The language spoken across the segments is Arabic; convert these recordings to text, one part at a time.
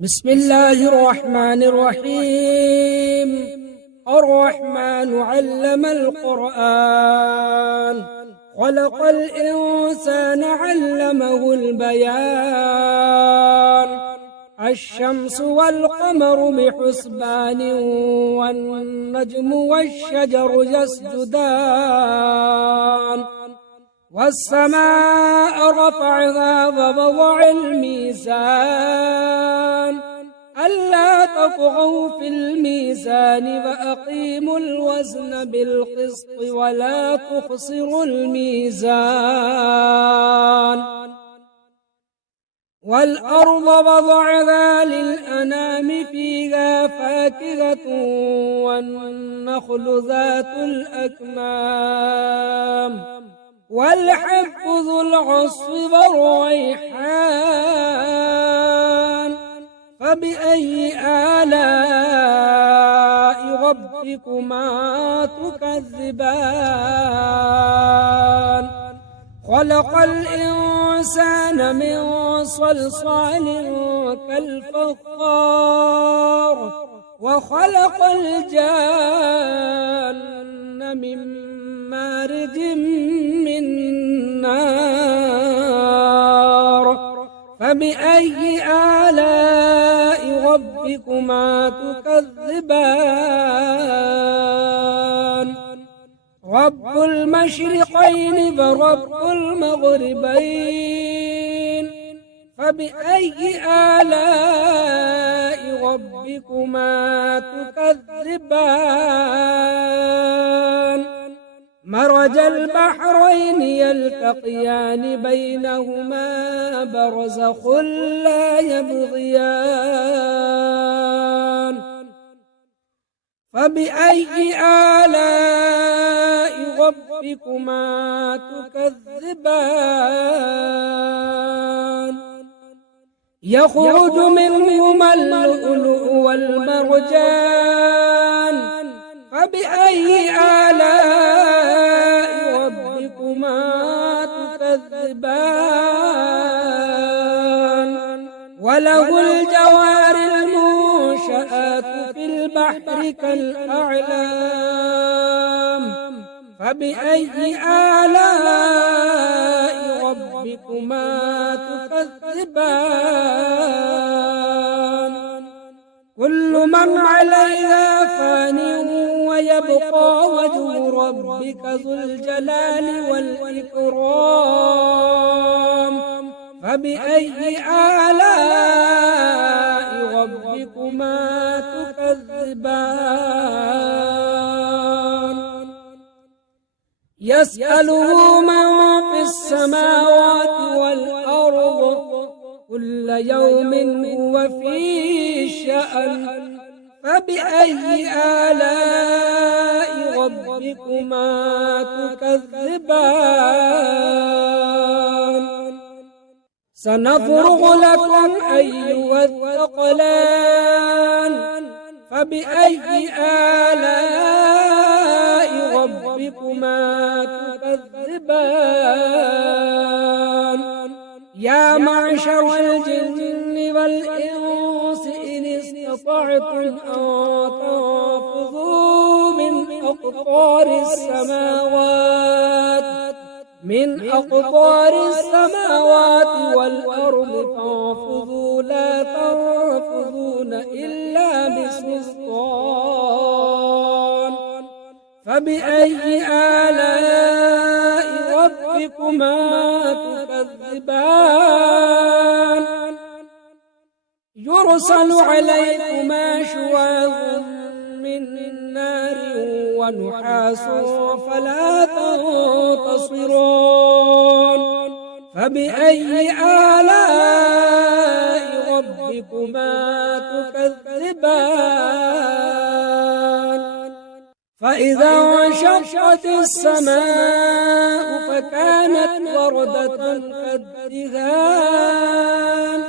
بسم الله الرحمن الرحيم. الرحمن علم القرآن، خلق الإنسان علمه البيان. الشمس والقمر بحسبان، والنجم والشجر يسجدان. والسماء رفعها ووضع الميزان، ألا تطغوا في الميزان وأقيموا الوزن بالقسط ولا تخسروا الميزان. والأرض وضعها للأنام، فيها فاكهة والنخل ذات الأكمام، والحب ذو العصف والريحان. فبأي آلاء ربكما تكذبان؟ خلق الإنسان من صلصال كالفخار، وخلق الجان من مارج من نار. فبأي آلاء ربكما تكذبان؟ رب المشرقين ورب المغربين، فبأي آلاء ربكما تكذبان؟ مرج البحرين يلتقيان، بينهما برزخ لا يبغيان. فبأي آلاء ربكما تكذبان؟ يخرج منهما اللؤلؤ والمرجان، فبأي آلاء ربكما تكذبان؟ وله الجوار المنشآت في البحر كالأعلام، فبأي آلاء ربكما تكذبان؟ كل من عليها فان، ويبقى وجه ربك ذو الجلال والإكرام. فبأي آلاء ربكما تكذبان؟ يسأله من في السماوات والأرض، كل يوم هو في شأن. فبأي آلاء ربكما تكذبان؟ سنفرغ لكم أيها الثقلان، فبأي آلاء ربكما تكذبان؟ يا معشر الجن والإنس إن استطعتم أن تنفذوا من أقطار السماوات والأرض، فانفذوا لا تنفذون إلا بسلطان. فبأي آلاء ربكما تكذبان؟ يرسل عليكما شواظ من نار ونحاس فلا تنتصران. فبأي آلاء ربكما تكذبان؟ فإذا انشقت السماء فكانت وردة كالدهان.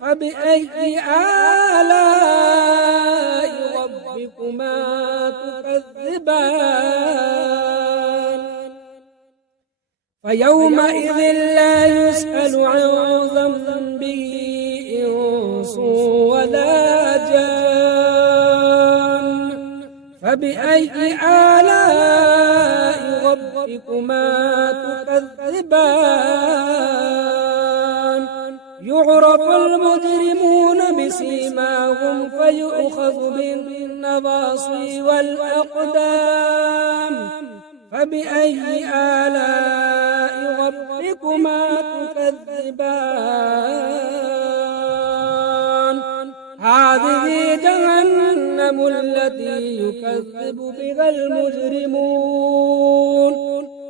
فبأي آلاء ربكما تكذبان؟ فيومئذ لا يسأل عن ذنبه إنس ولا جان فبأي آلاء ربكما تكذبان يعرف المجرمون بسيماهم فيؤخذ بالنواصي والأقدام فبأي آلاء ربكما تكذبان هذه جهنم التي يكذب بها المجرمون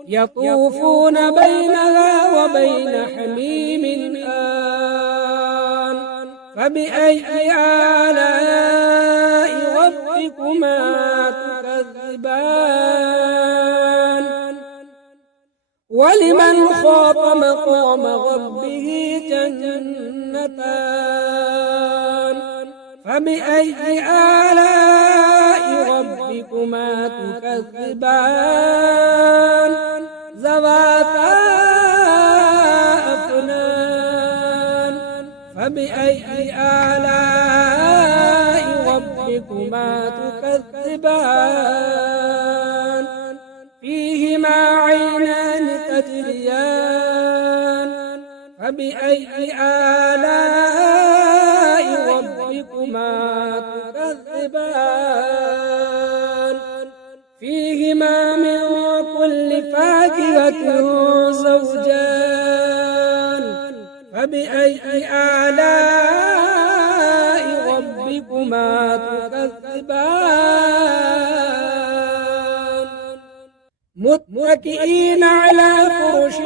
يطوفون بينها وبين حميم آن فبأي آلاء ربكما تكذبان ولمن خاف مقام ربه جنتان فبأي آلاء ربكما تكذبان ذواتا أفنان فبأي آلاء ربكما تكذبان فيهما عينان تجريان فبأي آلاء ربكما تكذبان فيهما من كل فاكهة زوجان فبأي آلاء ربكما تكذبان متكئين على فرش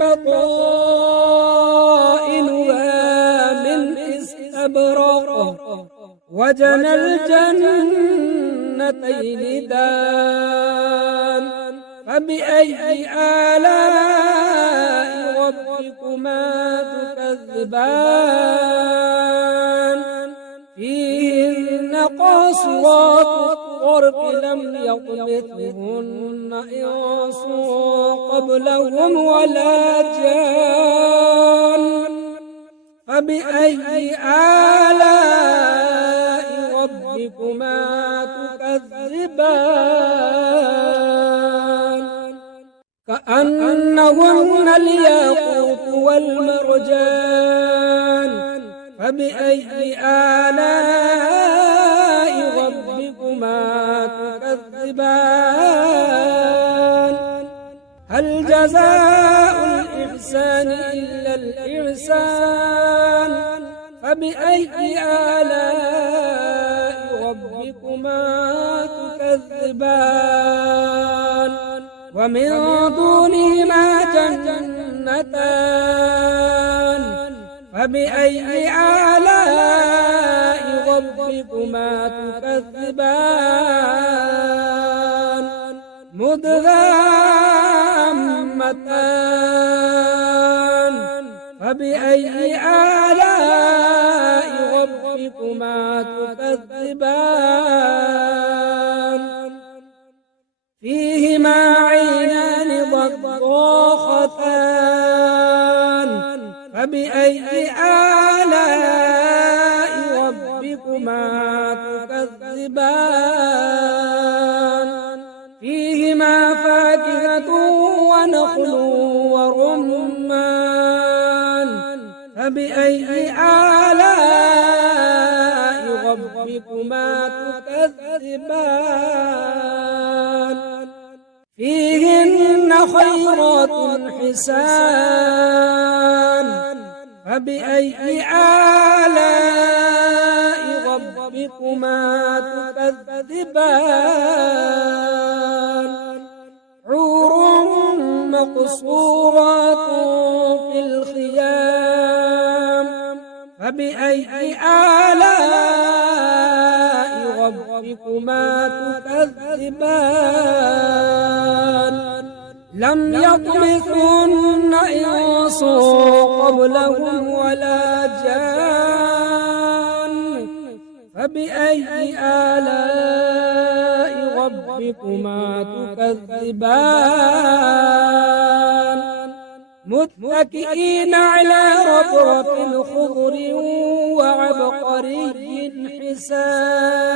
بطائنها من استبرق وجنى الجنتين دان فبأي آلاء ربكما تكذبان فيهن قاصرات الطرف لم يطمثهن إنس قبلهم ولا جان فبأي آلاء ربكما تكذبان كأنهن الياقوت والمرجان فبأي آلاء ربكما تكذبان هل جزاء الإحسان إلا الإحسان فبأي آلاء ربكما تكذبان ومن دونهما جنتان فبأي آلاء ربكما تكذبان مدغامتان فبأي آلاء ربكما تكذبان فيهما عينان ضاختان فبأي آلاء ربكما تكذبان فيهما فاكهة ونخل ورمان فبأي آلاء ربكما تكذبان فيهن خيرات حسان فبأي آلاء ربكما تكذبان حور مقصورات في الخيام فبأي آلاء ربكما تكذبان لم يطمثهن إنس قبلهم ولا جان فبأي آلاء ربكما تكذبان متكئين على رفرف خضر وعبقري حسان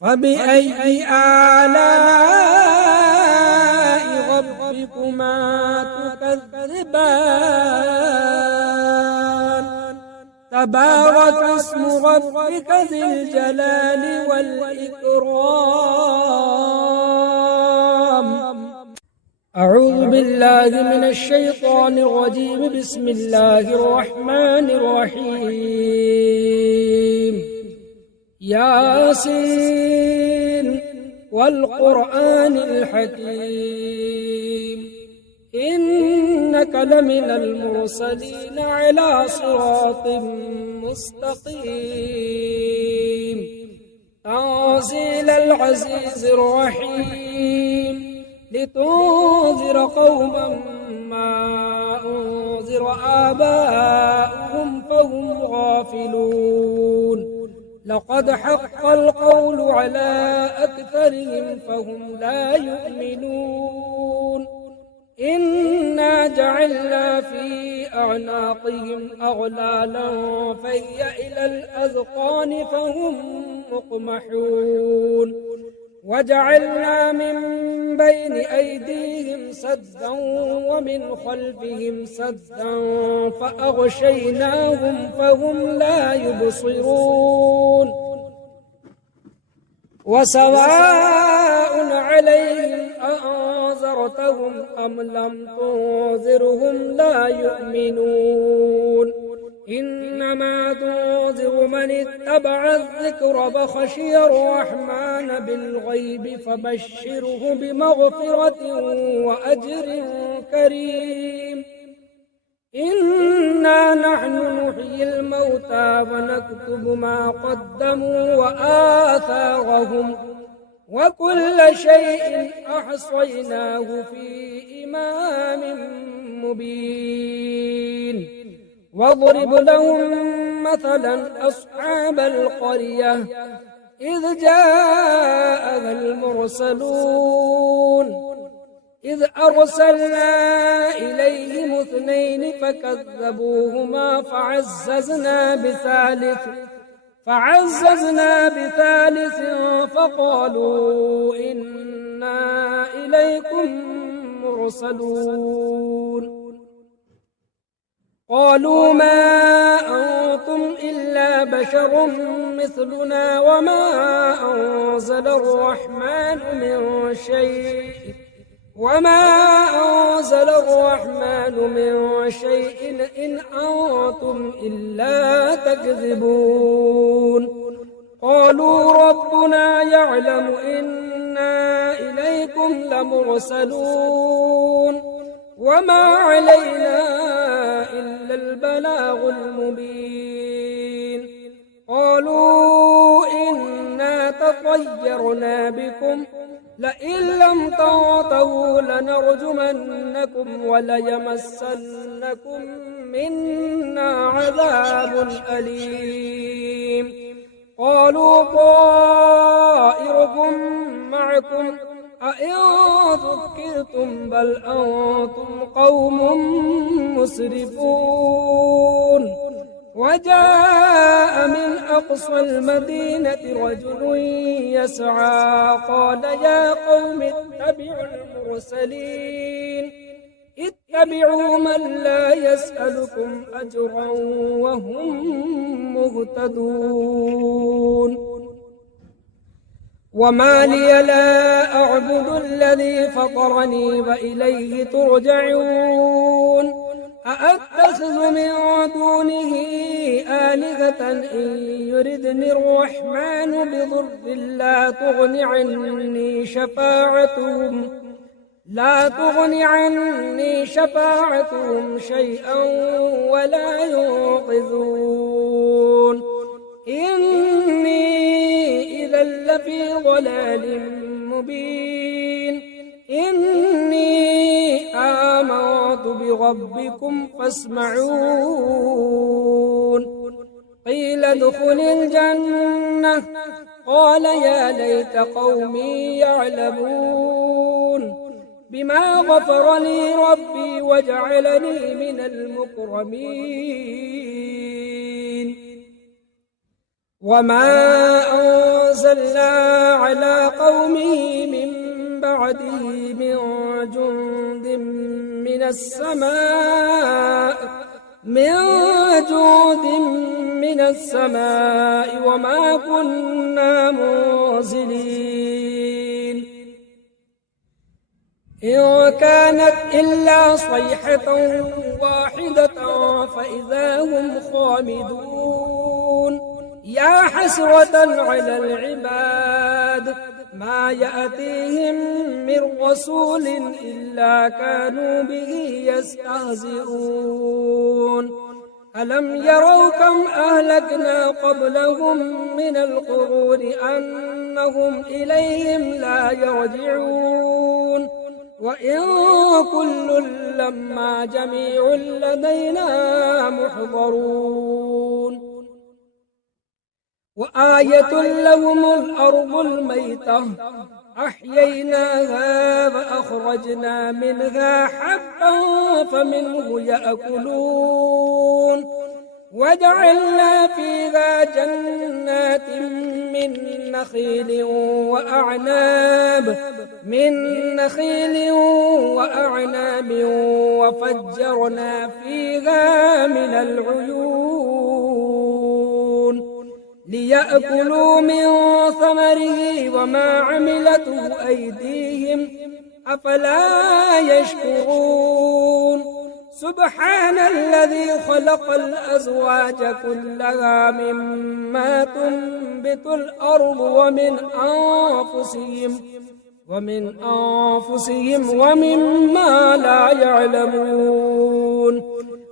فبأي آلاء ربكما تكذبان تبارك اسم ربك ذي الجلال والإكرام أعوذ بالله من الشيطان الرجيم بسم الله الرحمن الرحيم ياسين والقرآن الحكيم إنك لمن المرسلين على صراط مستقيم تنزيل العزيز الرحيم لتنذر قوما ما أنذر آباؤهم فهم غافلون لقد حق القول على أكثرهم فهم لا يؤمنون إنا جعلنا في أعناقهم أغلالا فهي إلى الأذقان فهم مقمحون وجعلنا من بين أيديهم سدا ومن خلفهم سدا فأغشيناهم فهم لا يبصرون وسواء عليهم أأنذرتهم أم لم تنذرهم لا يؤمنون إنما تنذر من اتبع الذكر فخشي الرحمن بالغيب فبشره بمغفرة وأجر كريم إنا نحن نحيي الموتى ونكتب ما قدموا وآثارهم وكل شيء أحصيناه في إمام مبين واضرب لهم مثلا أصحاب القرية إذ جاءها المرسلون إذ أرسلنا إليهم اثنين فكذبوهما فعززنا بثالث فقالوا إنا إليكم مرسلون قالوا ما أنتم إلا بشر مثلنا وما أنزل الرحمن من شيء إن أنتم إلا تكذبون قالوا ربنا يعلم إنا إليكم لمرسلون وما علينا إلا البلاغ المبين قالوا إنا تطيرنا بكم لئن لم تنتهوا لنرجمنكم وليمسنكم منا عذاب أليم قالوا طائركم معكم أئن ذكرتم بل أنتم قوم مسرفون وجاء من أقصى المدينة رجل يسعى قال يا قوم اتبعوا المرسلين اتبعوا من لا يسألكم أجرا وهم مهتدون وما لي لا أعبد الذي فطرني وإليه ترجعون أأتخذ من دونه آلهة إن يردني الرحمن بضر لا تغن عني شفاعتهم شيئا ولا ينقذون إني إذا لفي ضلال مبين إني آمنت بربكم فاسمعون قيل ادخل الجنة قال يا ليت قومي يعلمون بما غفر لي ربي وجعلني من المكرمين وما أنزلنا على قومه من بعده من جند من السماء وما كنا منزلين إن كانت إلا صيحة واحدة فإذا هم خامدون يا حسرة على العباد ما يأتيهم من رسول إلا كانوا به يستهزئون ألم يروا كم أهلكنا قبلهم من القرون أنهم إليهم لا يرجعون وإن كل لما جميع لدينا محضرون وآية لهم الأرض الميتة أحييناها فأخرجنا منها حبا فمنه يأكلون وجعلنا فيها جنات من نخيل وأعناب وفجرنا فيها من العيون ليأكلوا من ثمره وما عملته أيديهم أفلا يشكرون سبحان الذي خلق الأزواج كلها مما تنبت الأرض ومن أنفسهم ومما لا يعلمون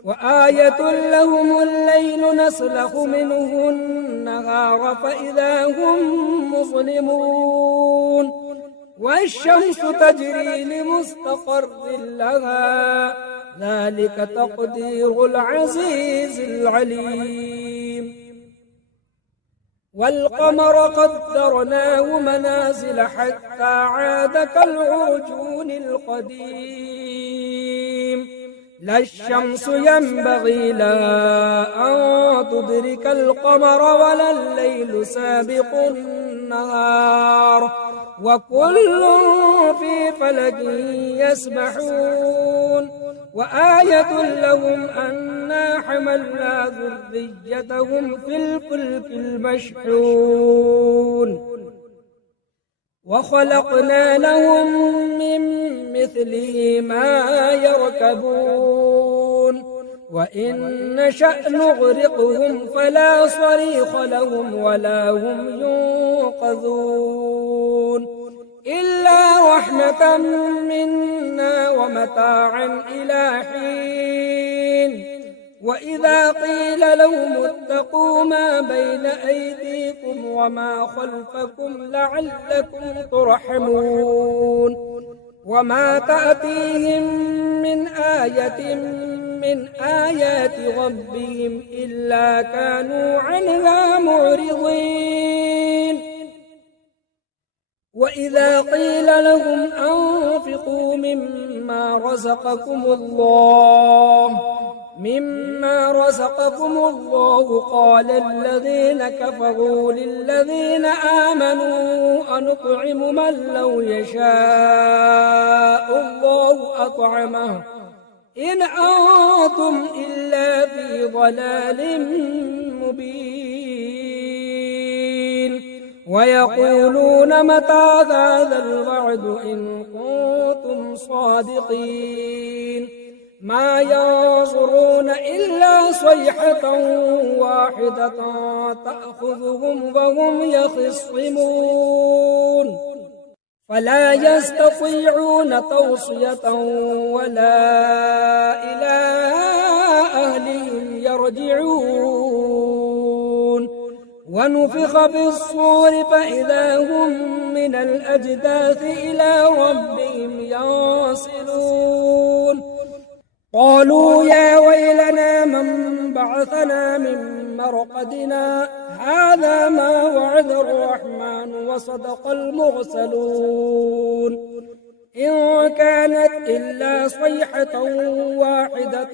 وآية لهم الليل نسلخ منه النهار فإذا هم مظلمون والشمس تجري لمستقر لها ذلك تقدير العزيز العليم والقمر قدرناه منازل حتى عاد كالعرجون القديم لا الشمس ينبغي لها أن تدرك القمر ولا الليل سابق النهار وكل في فلك يسبحون وآية لهم أنا حملنا ذريتهم في الفلك المشحون وخلقنا لهم من مثله ما يركبون وإن نشأ نغرقهم فلا صريخ لهم ولا هم ينقذون إلا رحمة منا ومتاعا إلى حين وإذا قيل لهم اتقوا ما بين أيديكم وما خلفكم لعلكم ترحمون وما تأتيهم من آية من آيات ربهم إلا كانوا عنها معرضين وإذا قيل لهم أنفقوا مما رزقكم الله قال الذين كفروا للذين آمنوا أنطعم من لو يشاء الله أطعمه إن أنتم إلا في ضلال مبين ويقولون متى هذا الوعد إن كنتم صادقين ما ينظرون إلا صيحة واحدة تأخذهم وهم يخصمون فلا يستطيعون توصية ولا إلى أهلهم يرجعون ونفخ في الصور فإذا هم من الأجداث إلى ربهم ينسلون قالوا يا ويلنا من بعثنا من مرقدنا هذا ما وعد الرحمن وصدق المرسلون إن كانت إلا صيحة واحدة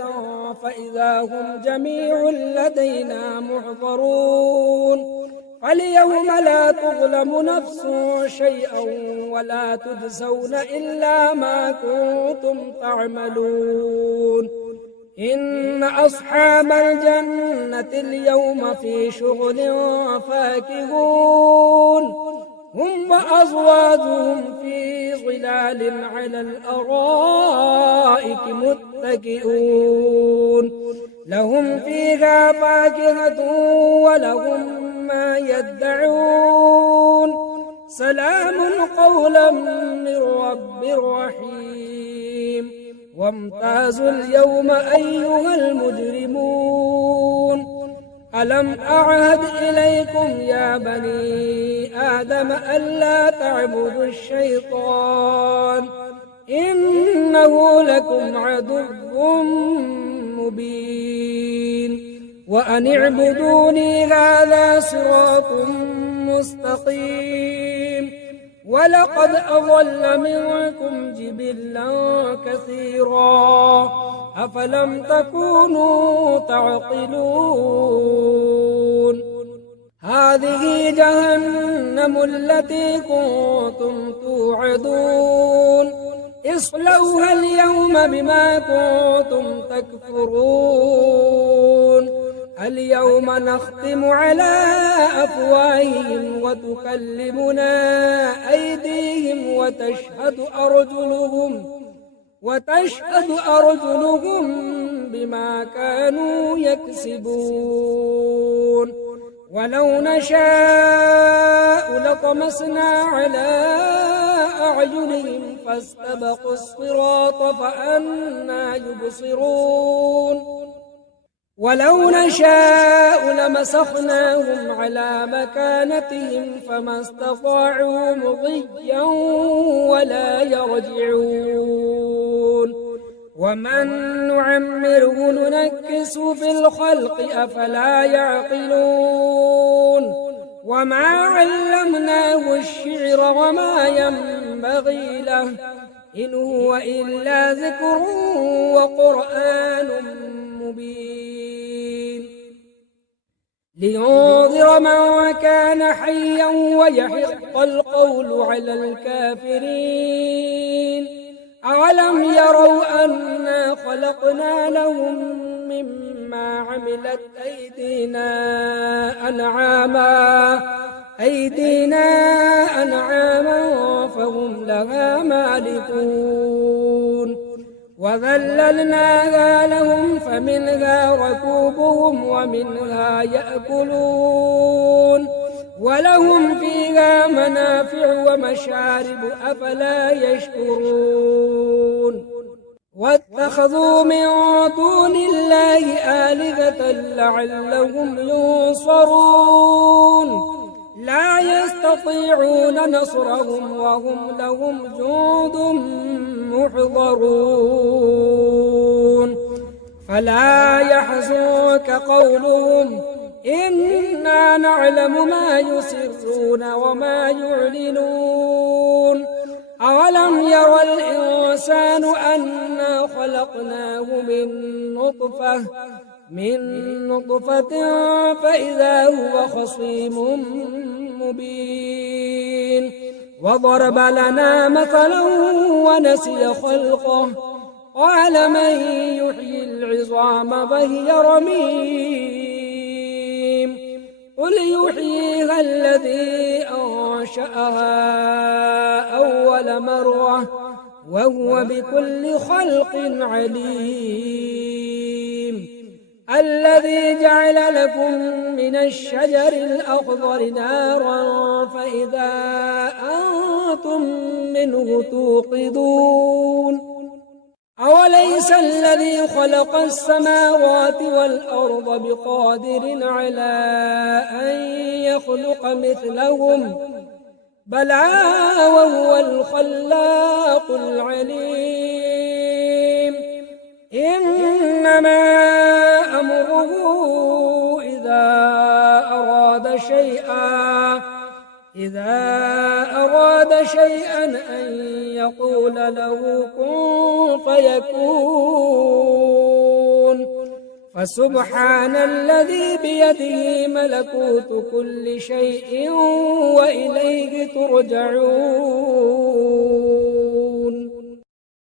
فإذا هم جميع لدينا محضرون فاليوم لا تظلم نفس شيئا ولا تجزون إلا ما كنتم تعملون إن أصحاب الجنة اليوم في شغل فاكهون هم وأزواجهم في ظلال على الأرائك متكئون لهم فيها فاكهة ولهم ما يدعون سلام قولا من رب رحيم وامتازوا اليوم أيها المجرمون ألم أعهد إليكم يا بني آدم ألا تعبدوا الشيطان إنه لكم عدو مبين وأن اعبدوني هذا صراط مستقيم ولقد أضل منكم جبلا كثيرا أفلم تكونوا تعقلون هذه جهنم التي كنتم توعدون اصلوها اليوم بما كنتم تكفرون اليوم نختم على أفواههم وتكلمنا أيديهم وتشهد أرجلهم بما كانوا يكسبون ولو نشاء لطمسنا على أعينهم فاستبقوا الصراط فأنى يبصرون ولو نشاء لمسخناهم على مكانتهم فما استطاعوا مضيا ولا يرجعون ومن نعمره ننكس في الخلق أفلا يعقلون وما علمناه الشعر وما ينبغي له إن هو إلا ذكر وقرآن مبين لينذر من كان حيا ويحق القول على الكافرين أولم يروا أنا خلقنا لهم مما عملت أيدينا أنعاما فهم لها مالكون وذللناها لهم فمنها ركوبهم ومنها يأكلون ولهم فيها منافع ومشارب أفلا يشكرون واتخذوا من دون الله آلهة لعلهم ينصرون لا يستطيعون نصرهم وهم لهم جند محضرون فلا يحزنك قولهم إنا نعلم ما يسرون وما يعلنون أولم ير الإنسان أنا خلقناه من نطفة فإذا هو خصيم مبين وضرب لنا مثلا ونسي خلقه قال من يحيي العظام وهي رميم قل يحييها الذي أنشأها أول مرة وهو بكل خلق عليم الذي جعل لكم من الشجر الأخضر نارا فإذا أنتم منه توقدون أوليس الذي خلق السماوات والأرض بقادر على أن يخلق مثلهم بلى وهو الخلاق العليم إنما أمره إذا أراد شيئا إذا أراد شيئا أن يقول له كن فيكون فسبحان الذي بيده ملكوت كل شيء وإليه ترجعون